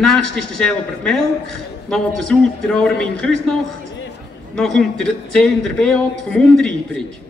nächste ist der Schelber Melk, noch der Suter Armin Küsnacht, noch kommt der 10. Beat vom Untereibrig.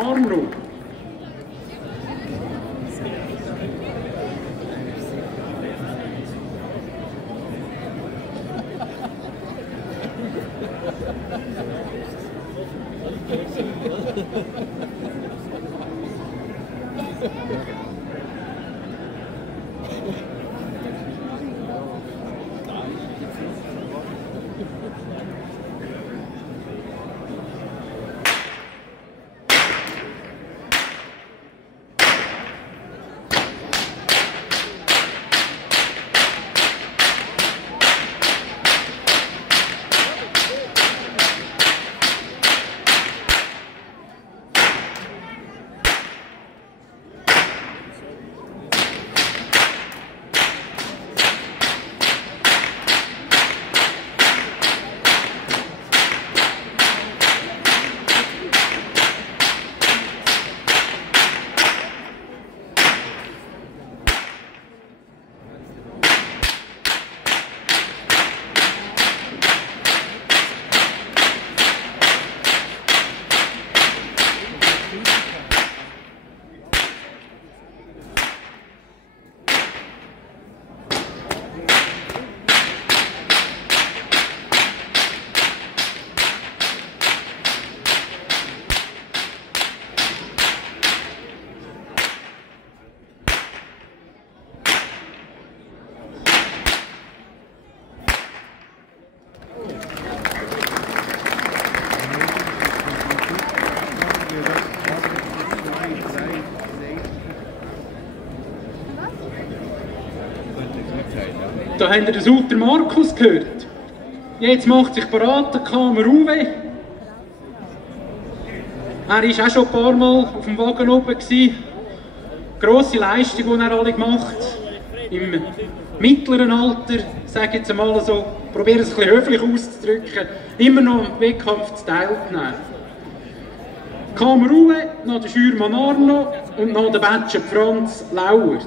Armro. da habt ihr den Suter Markus gehört. Jetzt macht sich bereit, der Kamer-Uwe. Er war auch schon ein paar Mal auf dem Wagen oben. Grosse Leistung, die er alle gemacht hat. Im mittleren Alter, sage ich jetzt einmal so, probiere es ein bisschen höflich auszudrücken, immer noch am Wettkampf teilzunehmen. Kamer-Uwe, noch der Schürmann Arno und noch der Betscher Franz Lauert.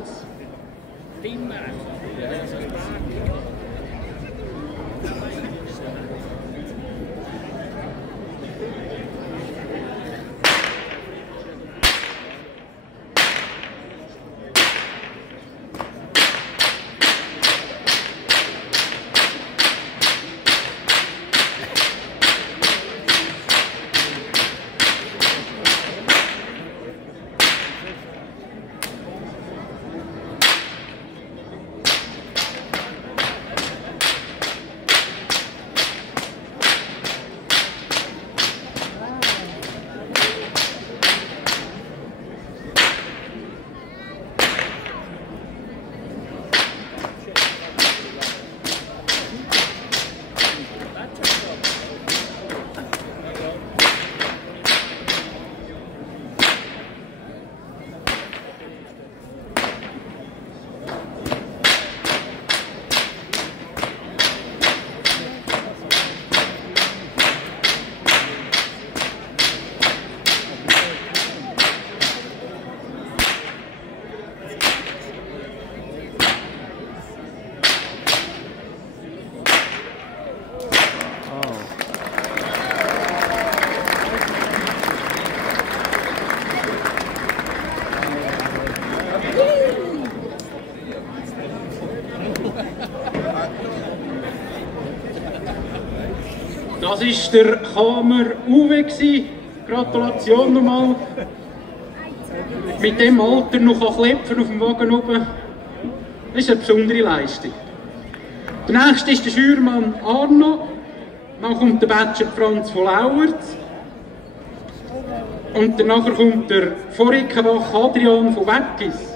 Das war der Kamer-Uwe. Gratulation nochmal. Mit dem Alter noch klepfen auf dem Wagen oben. Das ist eine besondere Leistung. Der nächste ist der Schürmann Arno. Dann kommt der Betscher Franz von Lauert. Und danach kommt der Vorickenbach Adrian von Weggis.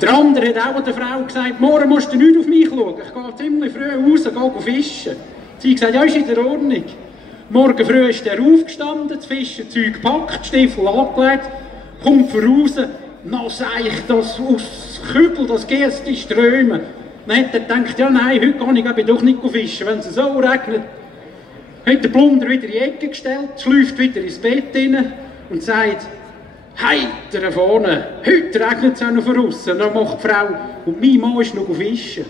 Der andere hat auch der Frau gesagt, morgen musst du nicht auf mich schauen, ich gehe ziemlich früh raus, gehe fischen. Sie hat gesagt, ja, ist in der Ordnung. Morgen früh ist er aufgestanden, das Fischenzeug gepackt, Stiefel angelegt, kommt voraus, dann sage ich das aus Kübel, das gießt die Ströme. Dann hat er gedacht, ja nein, heute kann ich doch nicht fischen, wenn es so regnet. Hat der Plunder wieder in die Ecke gestellt, schläft wieder ins Bett rein und sagt, heiter vorne, heute regnet es auch noch von außen. Dann macht die Frau, und mein Mann ist noch fischen.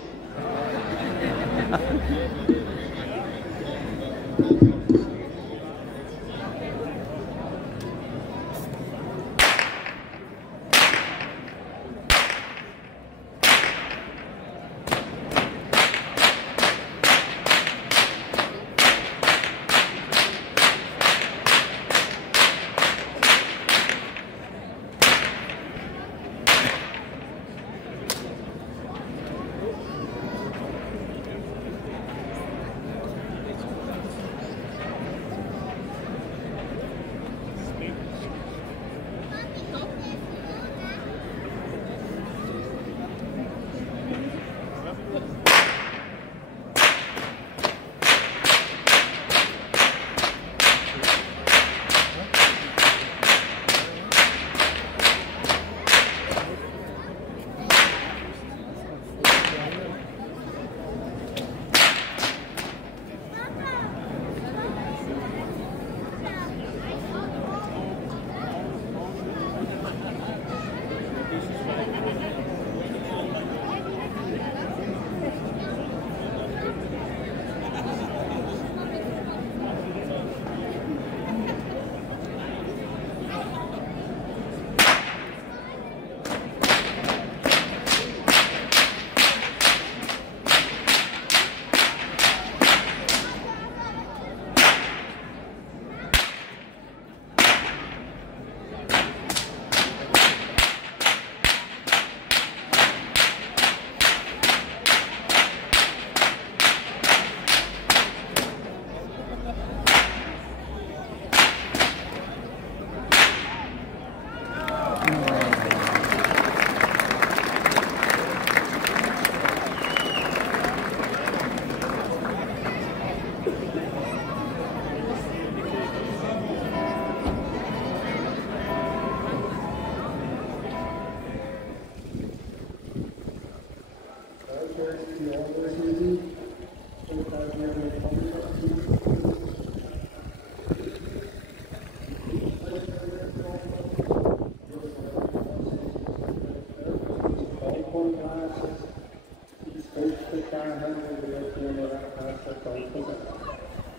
ins Beste gegeben haben und wir möchten recht herzlich danken.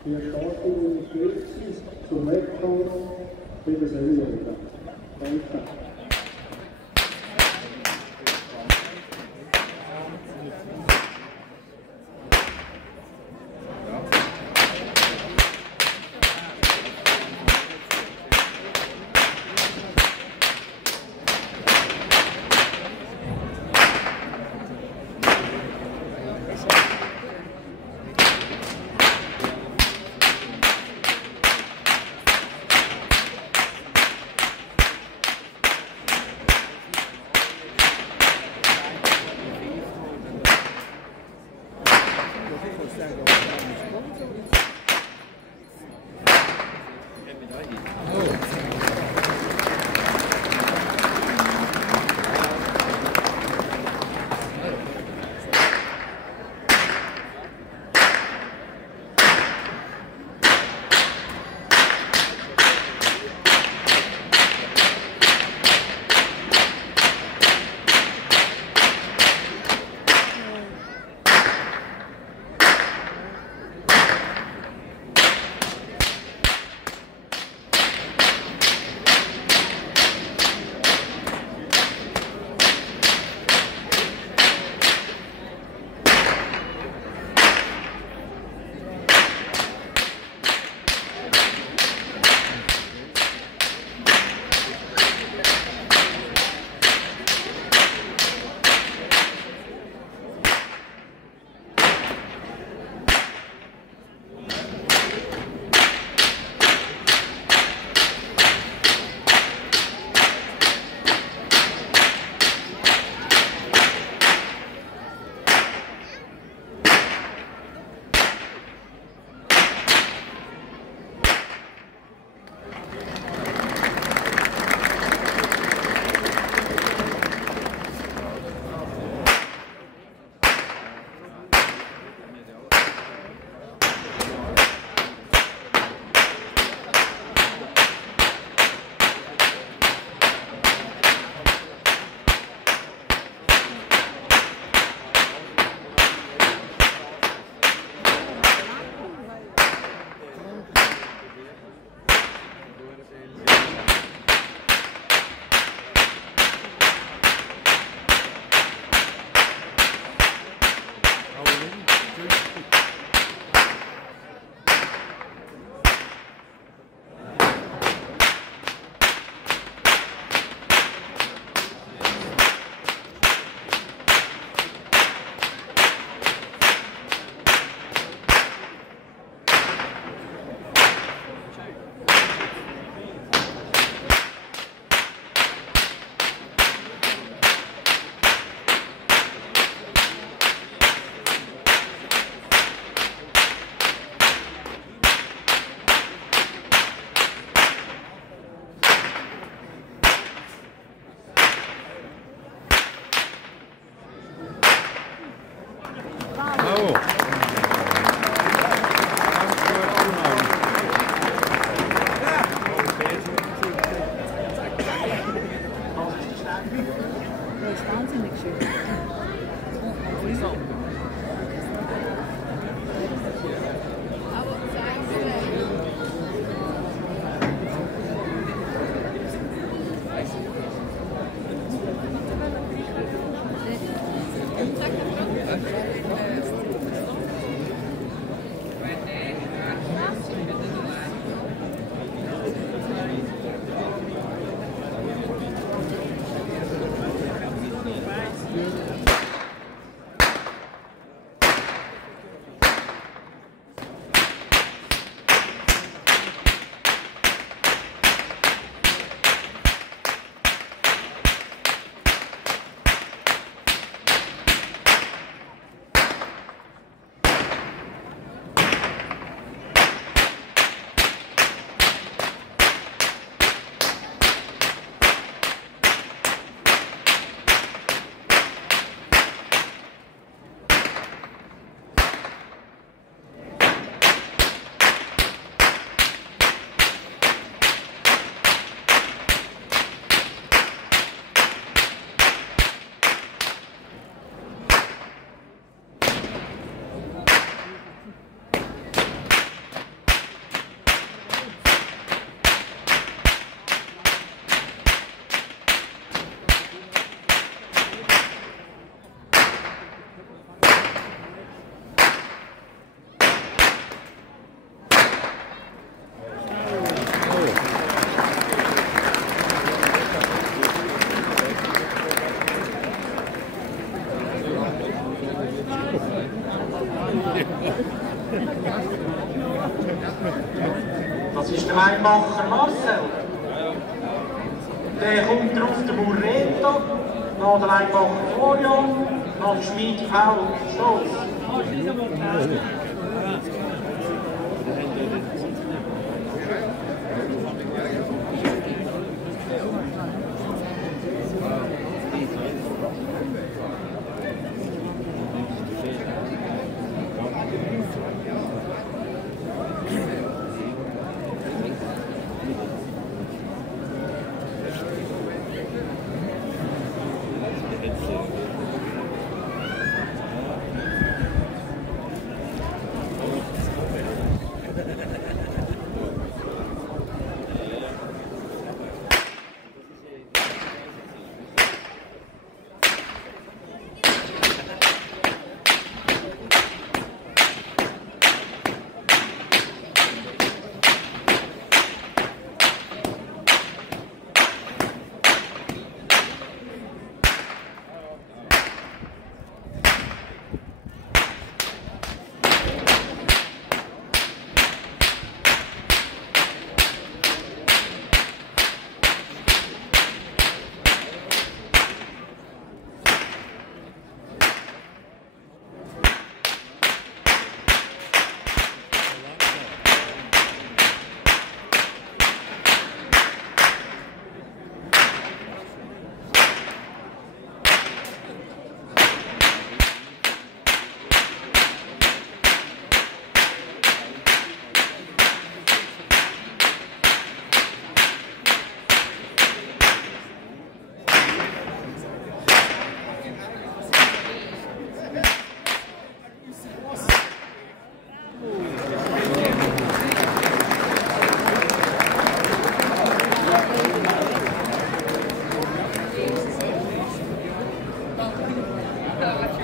Die starke Unterstützung zum Wettkampf für das Ende. Danke. Leinbacher Marcel. Dann kommt drauf der Murreto, noch der Leinbacher Florian, noch der Schmid Paul Stolz.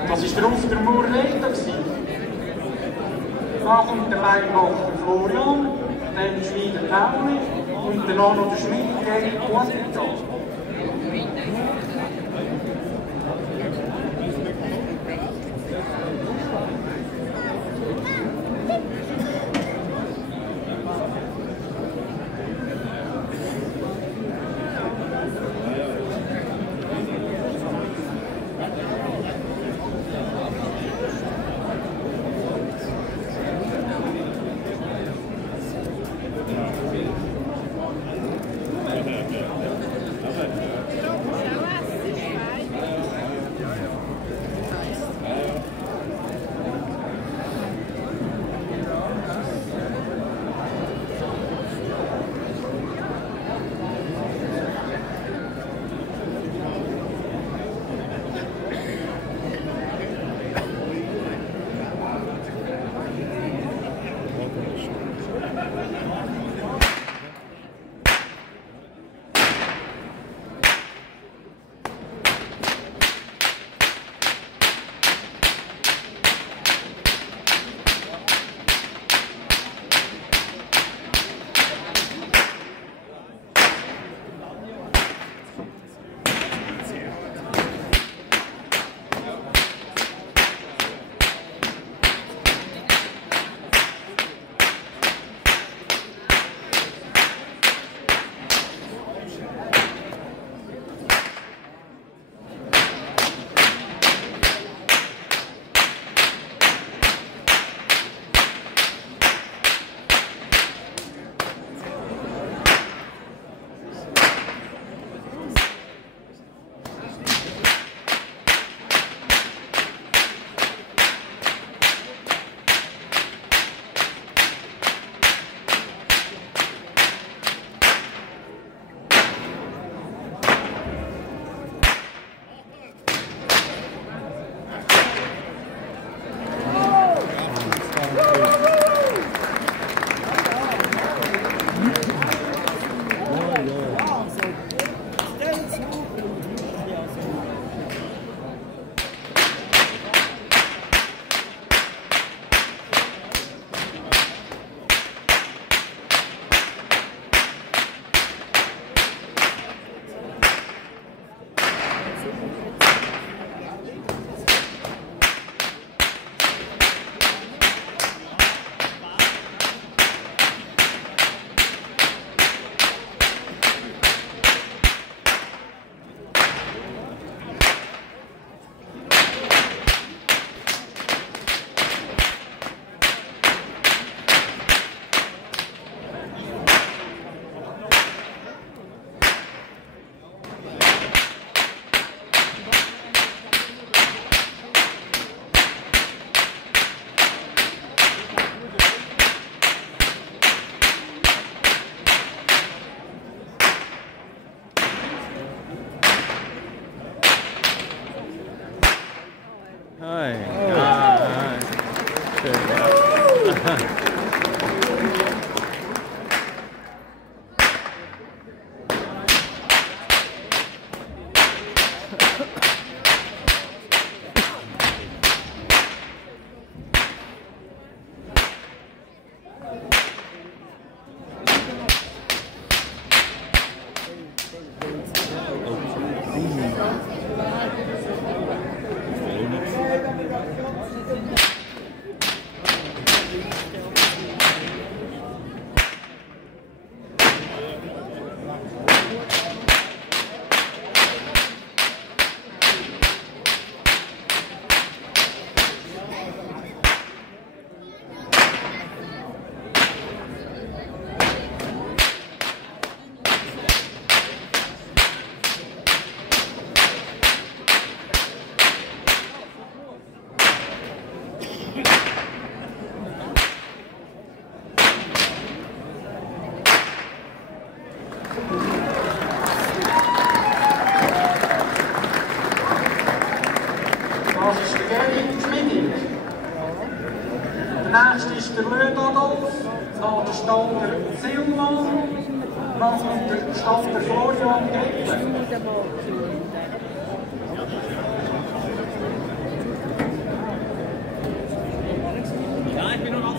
Das war der Ruf der Murreto. Dann kommt der Leinbacher Florian, dann der Schmieder Pauli und dann noch der Schmied Gerrit Quadrito. Ja, schön, ja. Das ist der Gerrit Schmidig. Der nächste ist der Löd Adolf, dann der Stalder Silvan, dann der Stalder Florian Gettler. Ja, ich bin noch auf.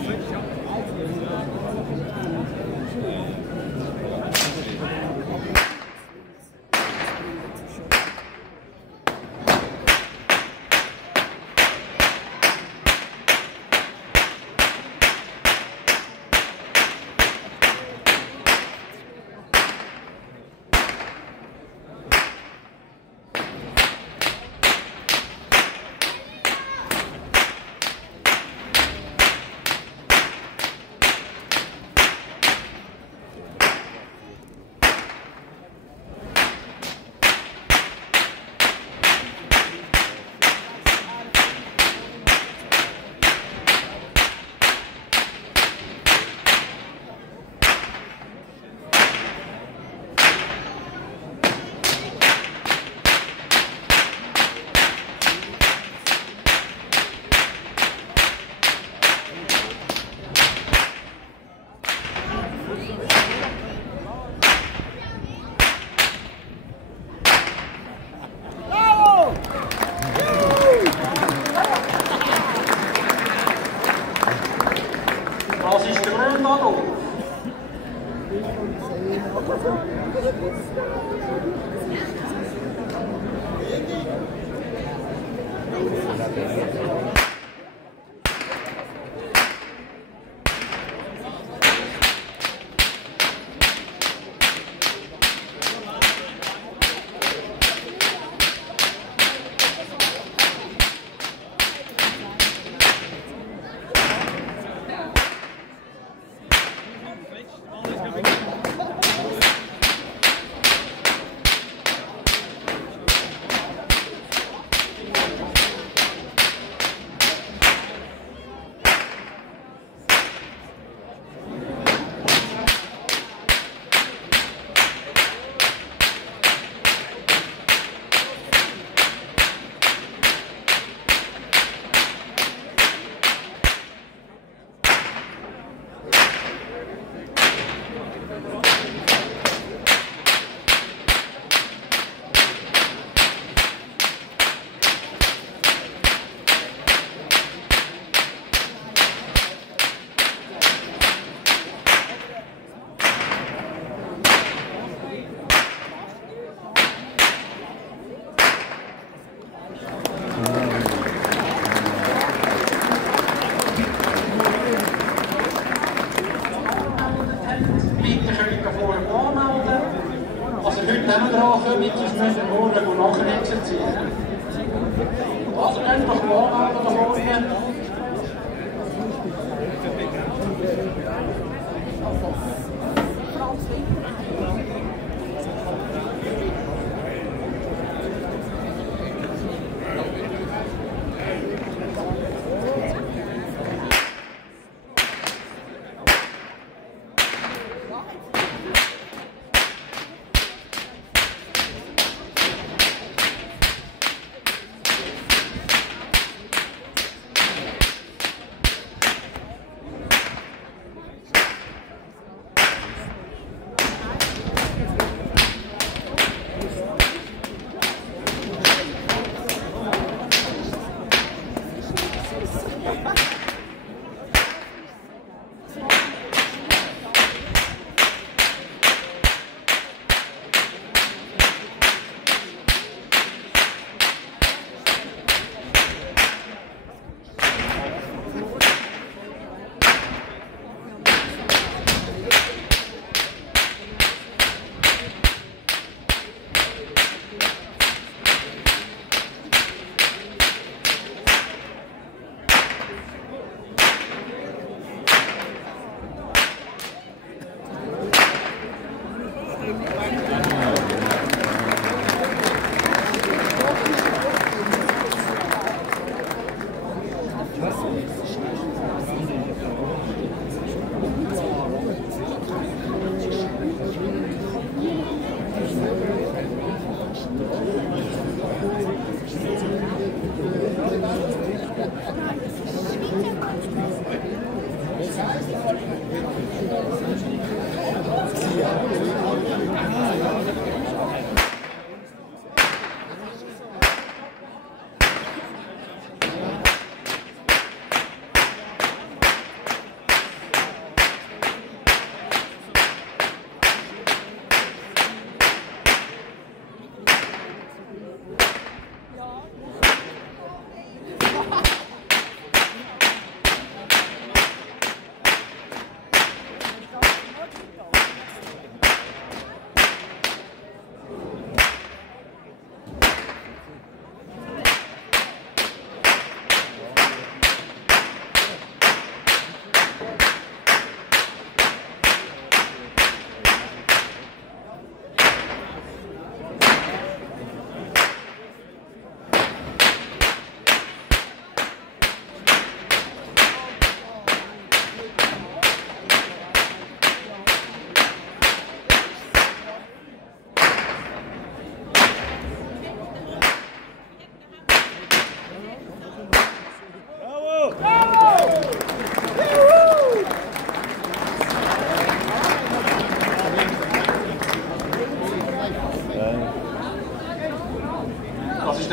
Das ist der Löd Adolf. Also heute nehmen wir dran, sonst müssen wir morgen nachher exerzieren. Also könnt doch anmelden da vorne.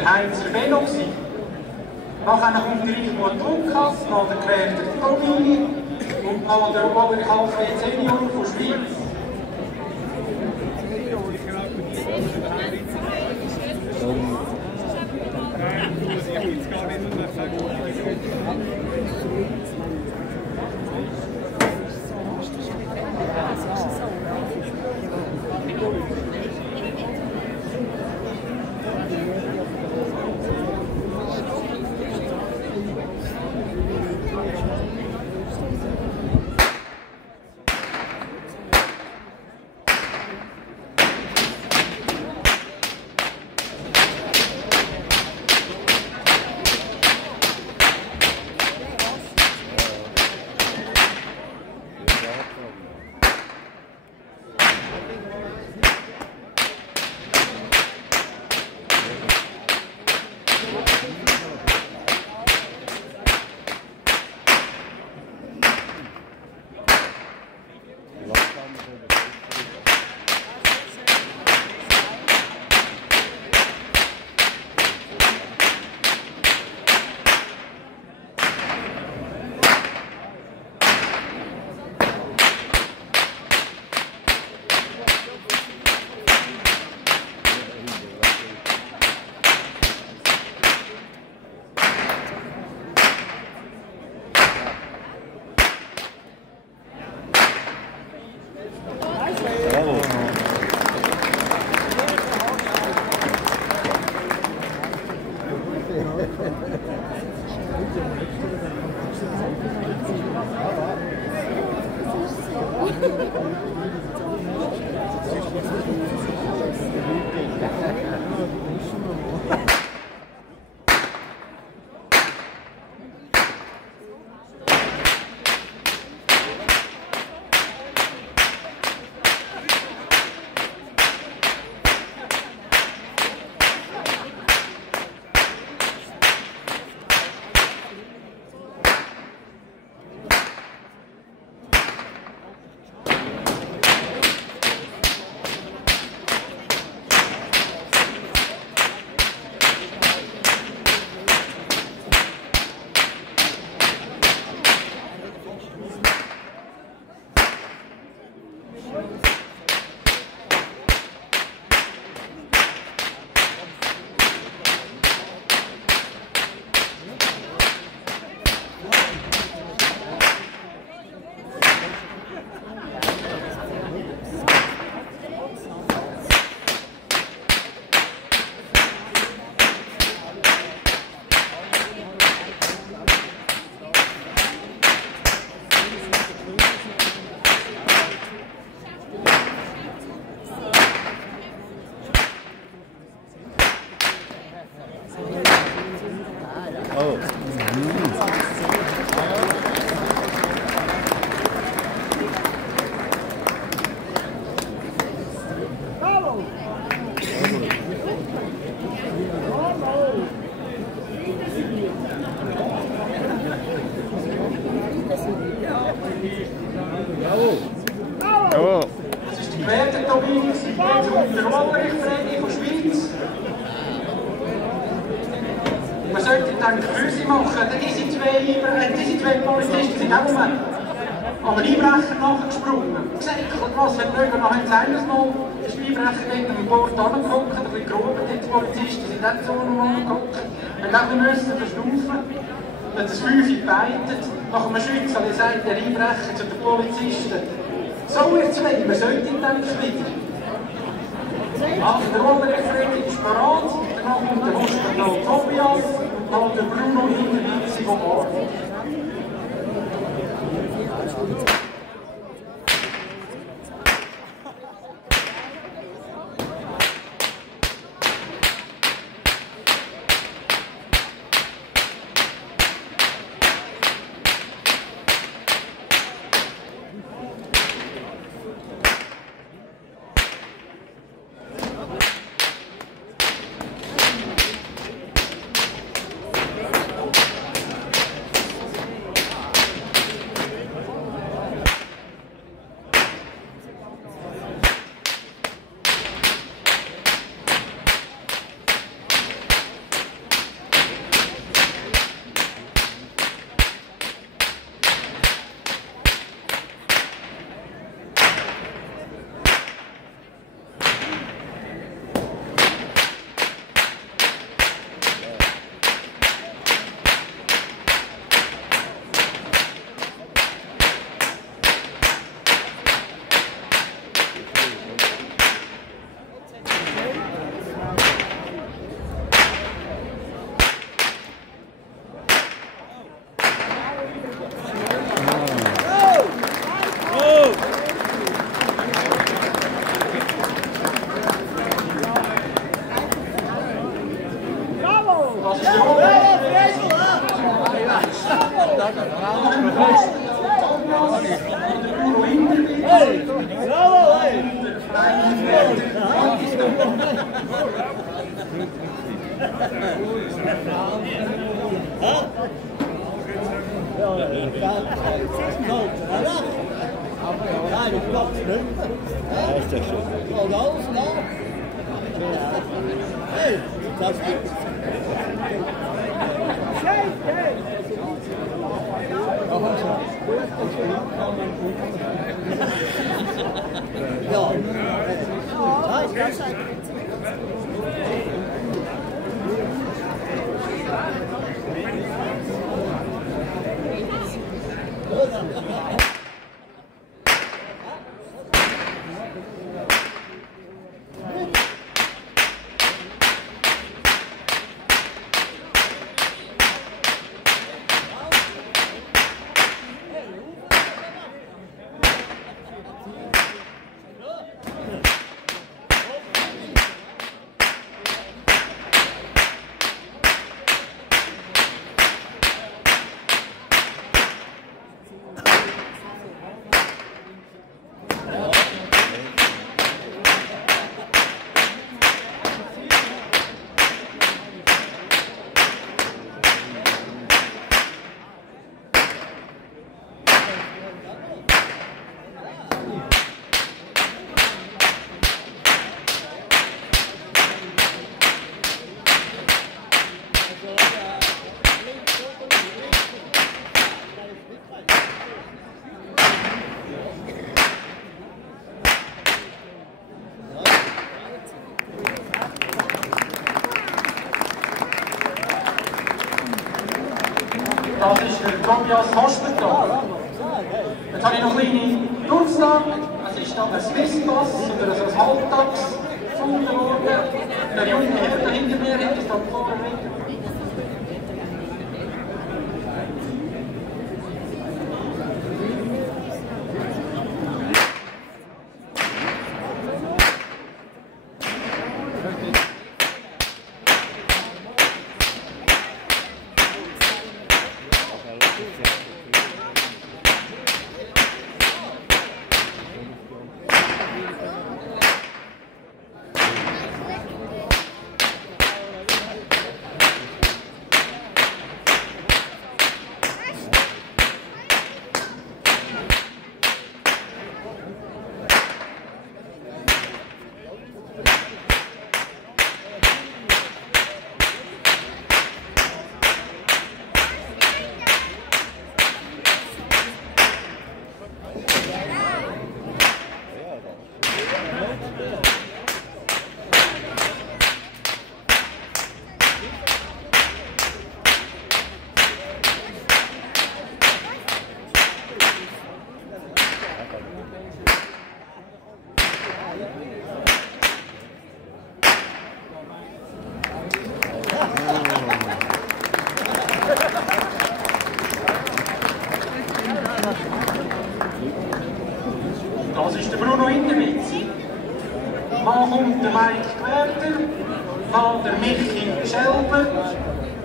der Heinzer Benno. Nachher kommt der Reichmut Lukas, noch der Claire Tomini und noch der Oberich Alfred Senior von Schweiz. Man sollte dann Grüße machen, diese zwei Polizisten sind auch an den Einbrecher nachgesprungen. Gesagt, was hat nicht noch ein Zeichen genommen? Der Einbrecher hat am Bord angeguckt, ein bisschen gerobt, die Polizisten sind nicht so angeguckt. Wir haben müssen verstufen, wenn das Fünfe beitet, nach einem Schützer, der sagt der Einbrecher zu den Polizisten, so jetzt wieder, wir sollten dann wieder. Also der Oberreferent ist bereit, danach kommt der Hospital Tobias und dann der Bruno Hinterwitz von Bord. Das ist der Tobias Hospital. Jetzt habe ich noch eine kleine Durchsage. Es ist dann ein Swissbus oder ein Halbtags-Zug geworden. Der junge Herr da hinter mir hat es dann vorne mit. Das ist der Bruno Intermizzi. Dann kommt der Mike Werder, dann der Michi Schelber,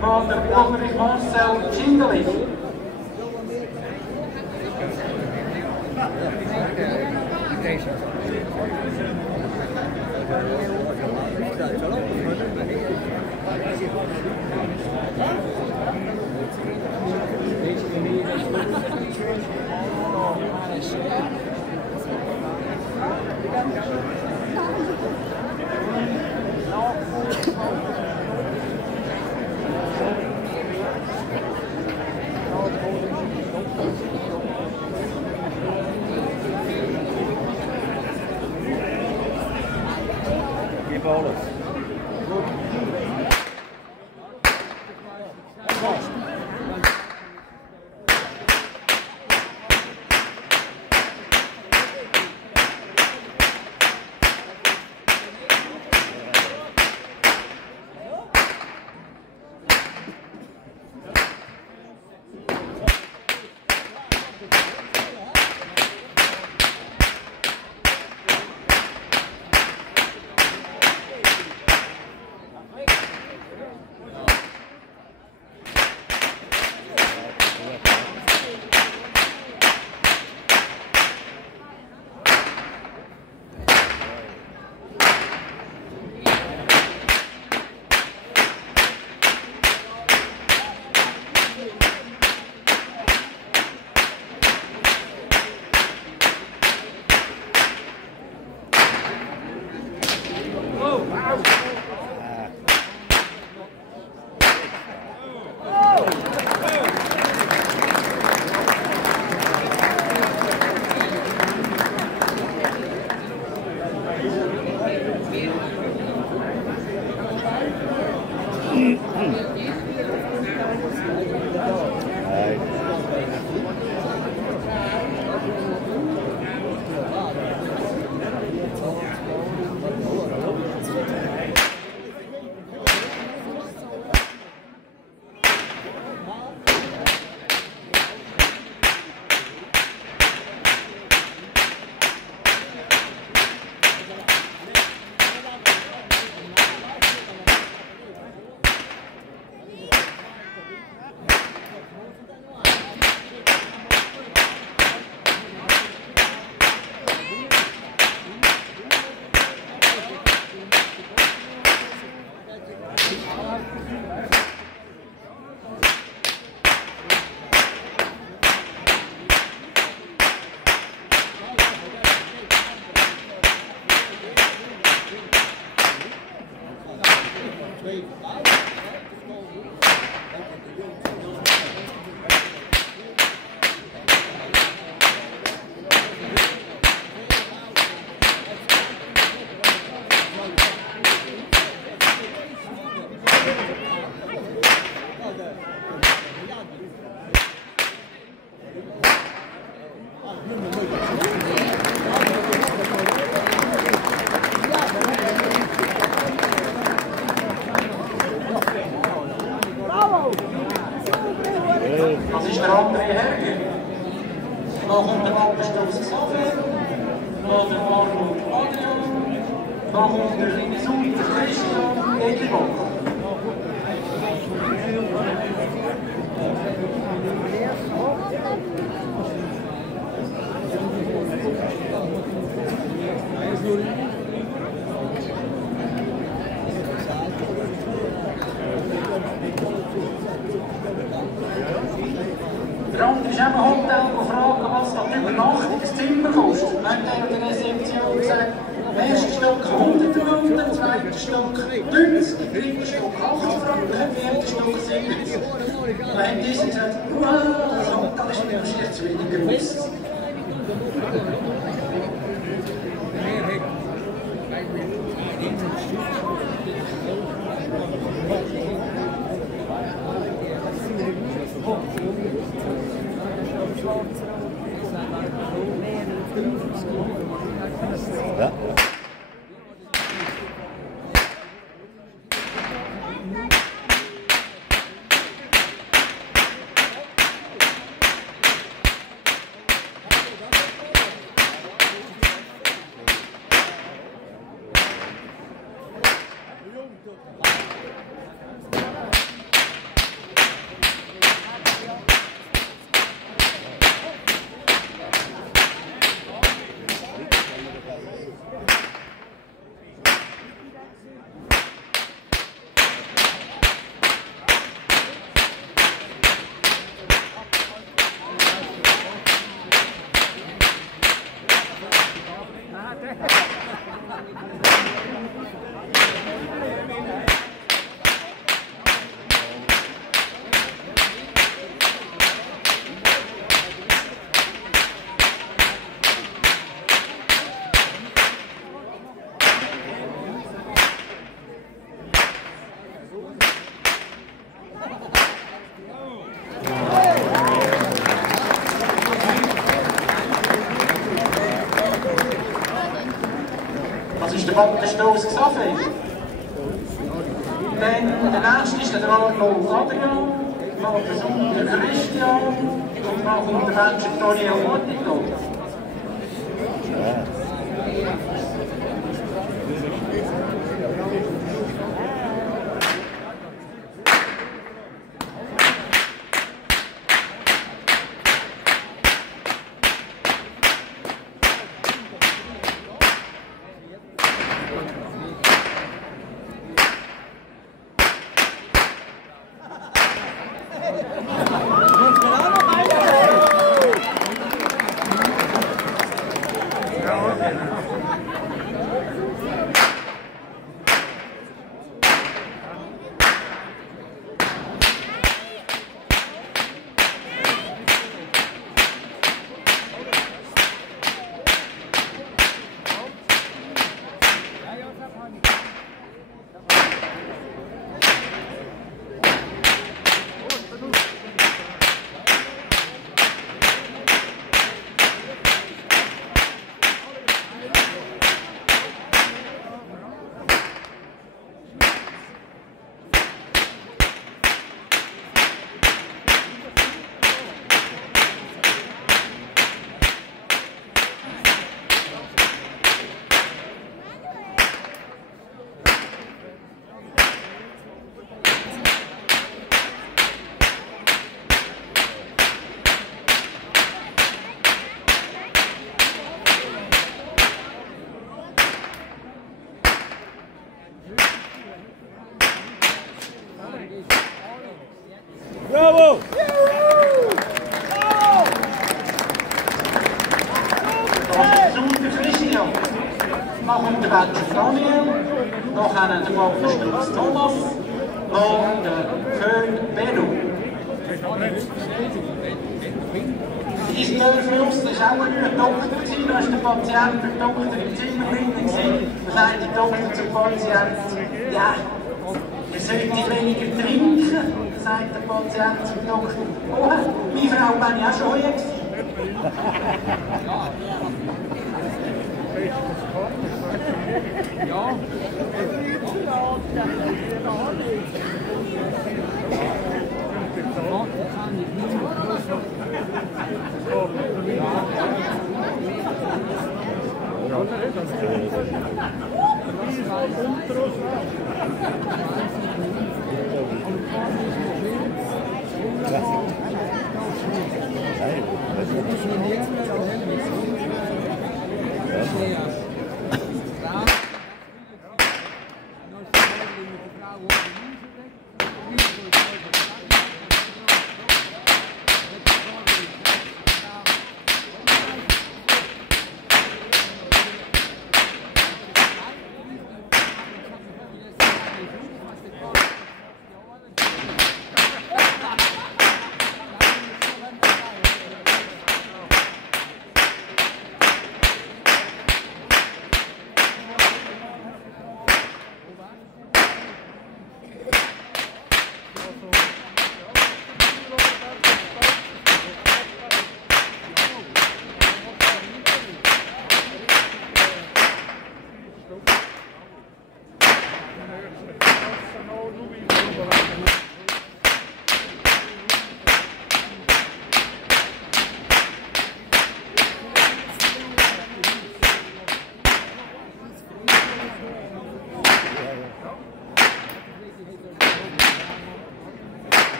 dann der Ulrich Marcel Schindeli. Das ist der André Herger. Dann kommt der Walterstoß Xaver. Dann der Arnold Adrian. Dann kommt der Suiter Christian Egelbach. Der andere ist eben Hotel gefragt, was das die Übernachtungszimmer kostet. Wenn der in der Rezeption sagt, im ersten Stock 100 Franken, im zweiten Stock 90, im dritten Stock 80 Franken, im vierten Stock 70. Dann haben diese gesagt, das Hotel ist mir schier zu wenig groß. Ja. Das ist der Walterstoß Xaver. Dann der nächste ist der Arnold Adrian, dann der Suiter Christian und dann kommt der Mensch Tonio Martito. Bravo! Das ist der Suiter Christian. Dann kommt der Mensch Daniel. nachher der Waffenstutz Thomas und der Föhn Benno. Ist der Fluss ist auch ein Doktor gewesen, da ist der Patient mit dem Doktor im Zimmer drin gewesen. Da sagt der Doktor zum Patienten, ja, er sollte weniger trinken. Da sagt der Patient zum Doktor, oh, meine Frau bin ich auch schon hier gewesen. Ja.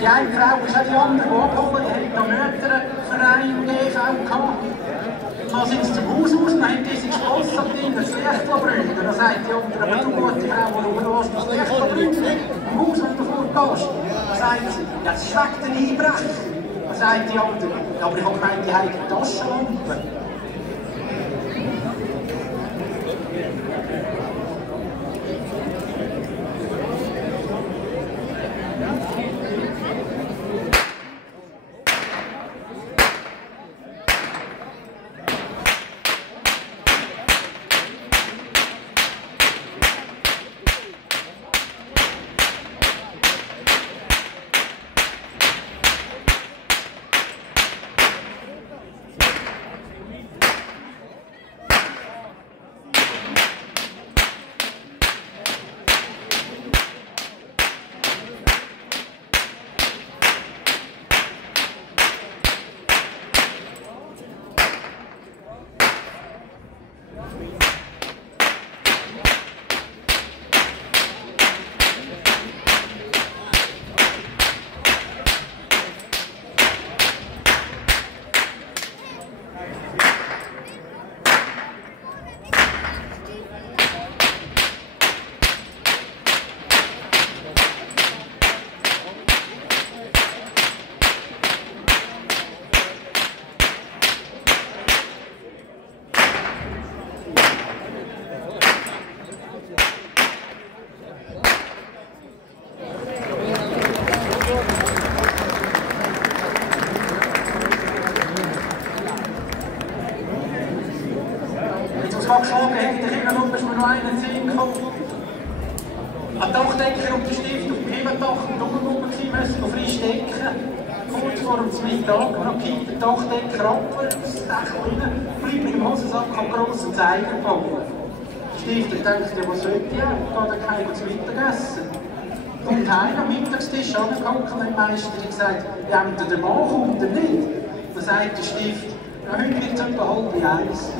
Die eine Frau ist auch die andere abgeholt, die hat noch Mütterverein und EV gehabt. Dann sind sie zum Haus raus, dann haben diese geschlossen und in das Licht brüllen. Dann sagt die andere, aber du gute Frau, warum lässt das Licht brüllen? Im Haus, wenn du vorgehst. Dann sagt sie, ja, das schmeckt ein Einbrecher. Dann sagt die andere, aber ich habe gemeint, die haben eine Taschenlampe. Geschlagen hätte ich immer noch, dass wir noch einen sehen konnten. Ein Dachdecker und der Stift auf dem Hebendach und Umgebung müssen noch frisch decken. Kurz vor dem Mittag noch geht der Dachdecker ab, das Dach rein, bleibt im Hosensack am grossen Zeiger gebaut. Der Stifter denkt, ja, was sollte ich? Geht er keiner zu Mittagessen? Kommt heim am Mittagstisch angehockt und der Meister hat gesagt, ja, entweder der Mann kommt oder nicht. Dann sagt der Stift, ja, heute wird es etwa 12:30.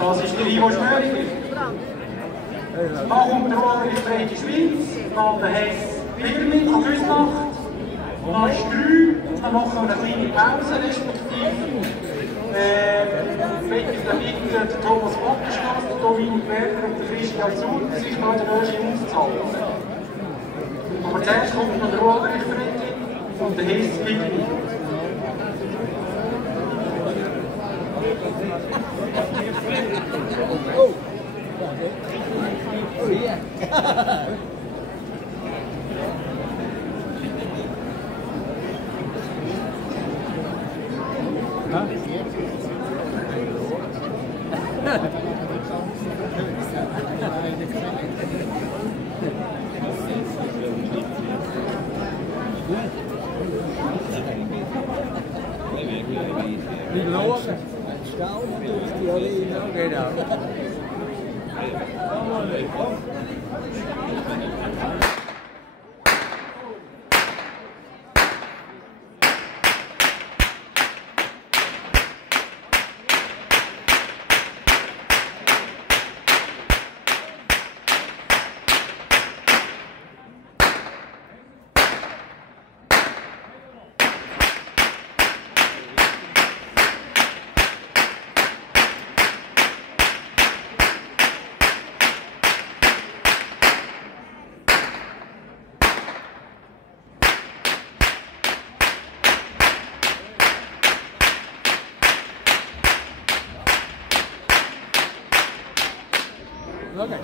Das ist der Ivo Schnöriger. Dann kommt der Roller Freie Schweiz, dann der Hess Pirmin an Küsnacht, dann ist 3, dann machen wir eine kleine Pause, respektive der Thomas Backenstrasse, der Dominik Werner und der Christian Zund sich noch den Löschen auszahlen. Aber zuerst kommt noch der Roller Freie und der Hess Pirmin. Die lopen, staan, die alleen ook weer daar. Okay.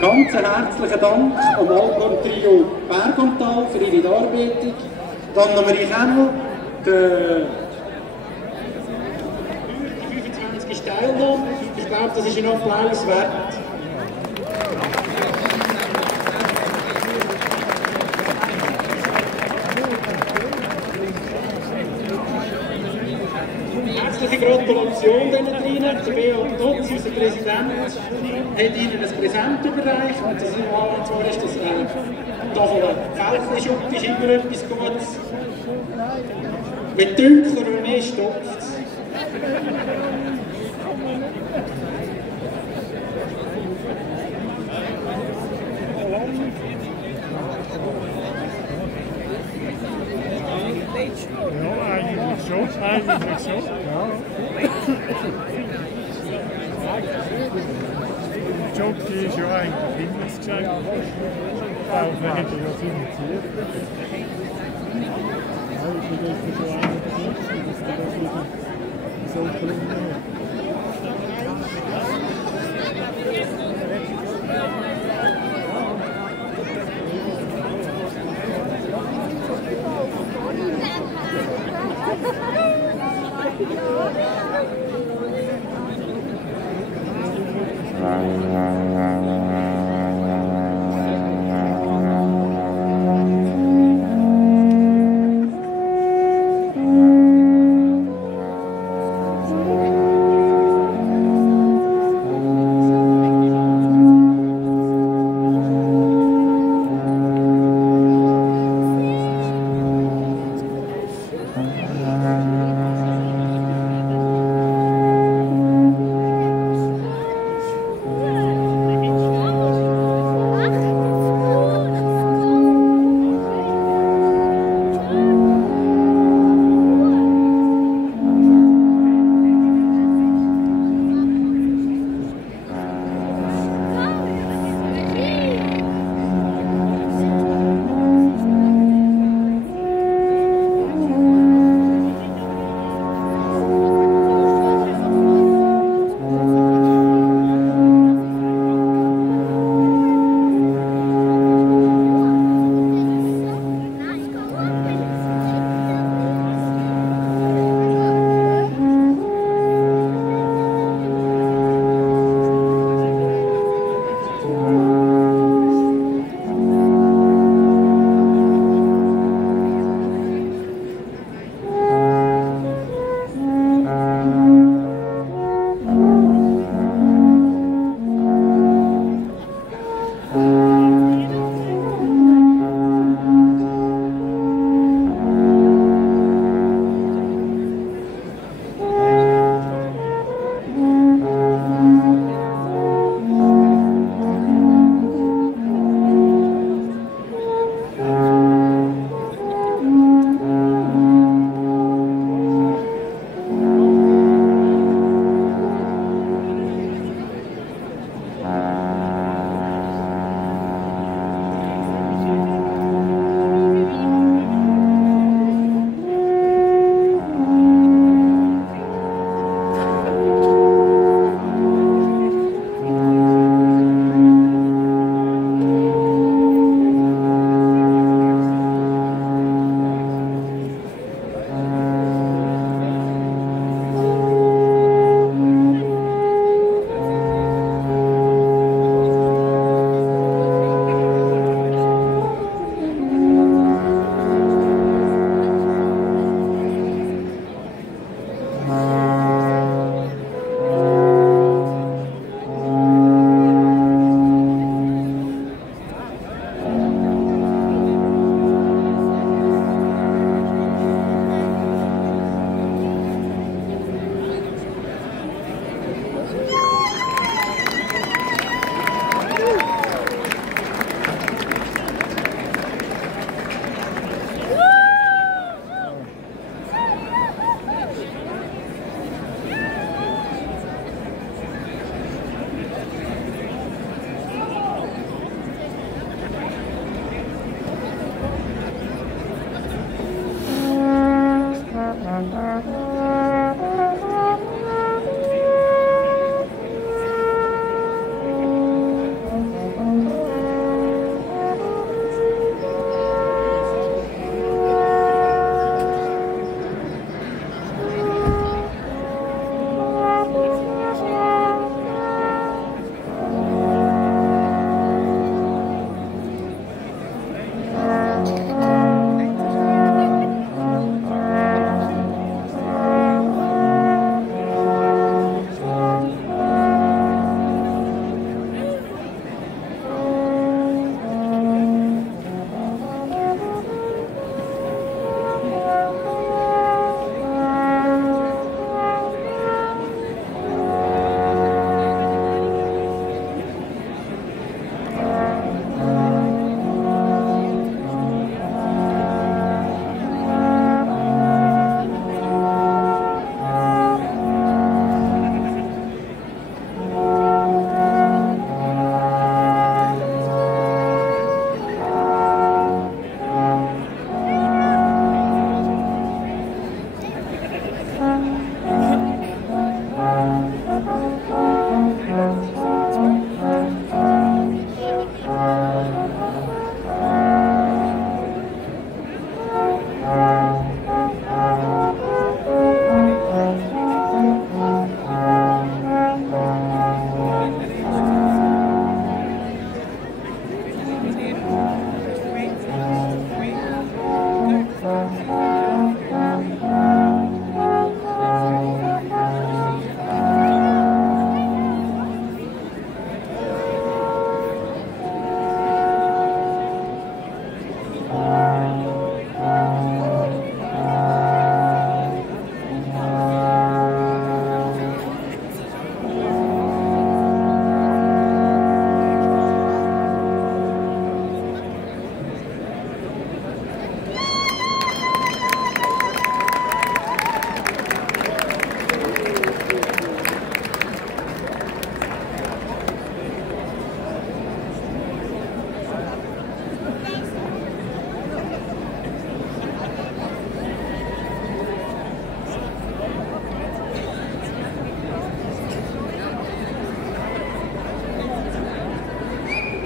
Ganz herzlichen Dank am Alphorn-Trio Berg und Tal für ihre Darbietung. Dann Marie Kennel, der 25. Teilnahme. Ich glaube, das ist ein Applaus wert. Herzliche Gratulation diesen drinnen. Der Beat Dotz, unser Präsident, hat Ihnen ein Präsent überreicht. Und zwar ist das Tafel Fälchenschutt, ist immer etwas Gutes. Mit dunkler und mehr stopft es. Ja, eigentlich schon. Eigentlich schon. Ja. Jockey ist ja eigentlich immer das Geschenk. Auch wenn er ja finanziert. Ja, ich bin jetzt schon einer der Nächsten, dass der das wieder so gelungen hat.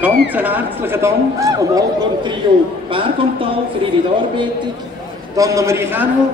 ganz herzlichen Dank am Alphorn-Trio Berg und Tal für ihre Darbietung. Dann Marie Kemmel,